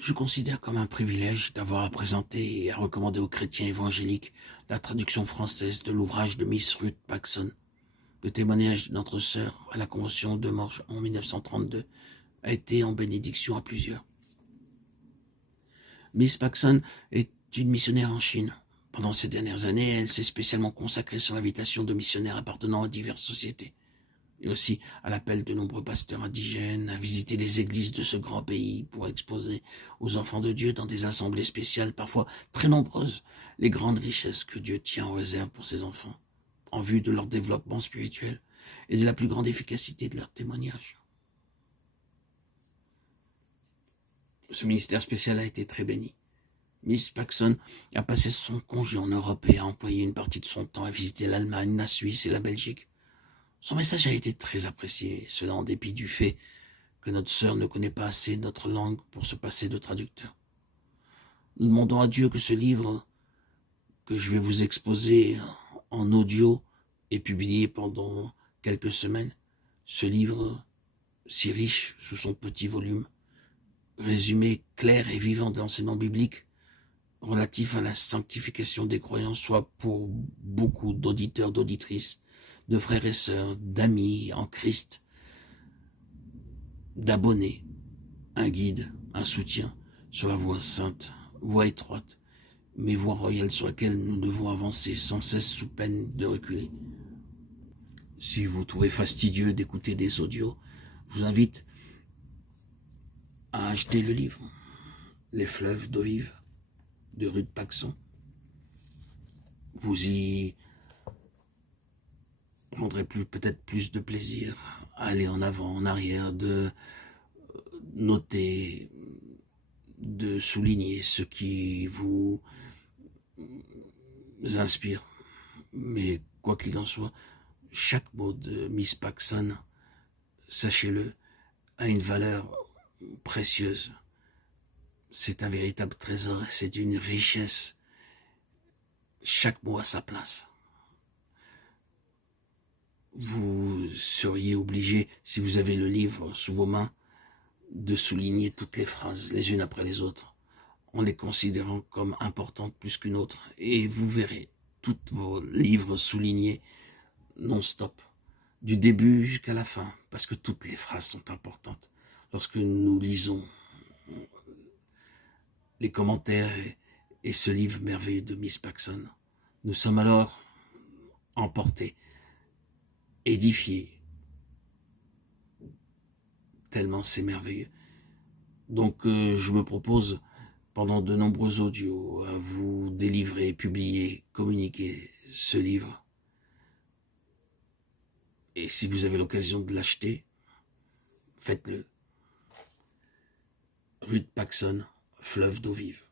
Je considère comme un privilège d'avoir à présenter et à recommander aux chrétiens évangéliques la traduction française de l'ouvrage de Miss Ruth Paxson. Le témoignage de notre sœur à la Convention de Morges en 1932 a été en bénédiction à plusieurs. Miss Paxson est une missionnaire en Chine. Pendant ces dernières années, elle s'est spécialement consacrée sur l'invitation de missionnaires appartenant à diverses sociétés, et aussi à l'appel de nombreux pasteurs indigènes à visiter les églises de ce grand pays pour exposer aux enfants de Dieu dans des assemblées spéciales, parfois très nombreuses, les grandes richesses que Dieu tient en réserve pour ses enfants, en vue de leur développement spirituel et de la plus grande efficacité de leur témoignage. Ce ministère spécial a été très béni. Miss Paxson a passé son congé en Europe et a employé une partie de son temps à visiter l'Allemagne, la Suisse et la Belgique. Son message a été très apprécié, cela en dépit du fait que notre sœur ne connaît pas assez notre langue pour se passer de traducteur. Nous demandons à Dieu que ce livre que je vais vous exposer en audio et publié pendant quelques semaines, ce livre si riche sous son petit volume, résumé clair et vivant de l'enseignement biblique relatif à la sanctification des croyants, soit pour beaucoup d'auditeurs, d'auditrices, de frères et sœurs, d'amis en Christ, d'abonnés, un guide, un soutien sur la voie sainte, voie étroite, mais voie royale sur laquelle nous devons avancer sans cesse sous peine de reculer. Si vous trouvez fastidieux d'écouter des audios, je vous invite à acheter le livre « Les fleuves d'eau vive » de Ruth Paxson. Vous y prendrez peut-être plus de plaisir à aller en avant, en arrière, de noter, de souligner ce qui vous inspire. Mais quoi qu'il en soit, chaque mot de Miss Paxson, sachez-le, a une valeur précieuse. C'est un véritable trésor, c'est une richesse. Chaque mot a sa place. Vous seriez obligé, si vous avez le livre sous vos mains, de souligner toutes les phrases, les unes après les autres, en les considérant comme importantes plus qu'une autre. Et vous verrez tous vos livres soulignés non-stop, du début jusqu'à la fin, parce que toutes les phrases sont importantes. Lorsque nous lisons les commentaires et ce livre merveilleux de Miss Paxson, nous sommes alors emportés, édifiés, tellement c'est merveilleux. Donc je me propose pendant de nombreux audios à vous délivrer, publier, communiquer ce livre. Et si vous avez l'occasion de l'acheter, faites-le. Ruth Paxson, Fleuve d'eau vive.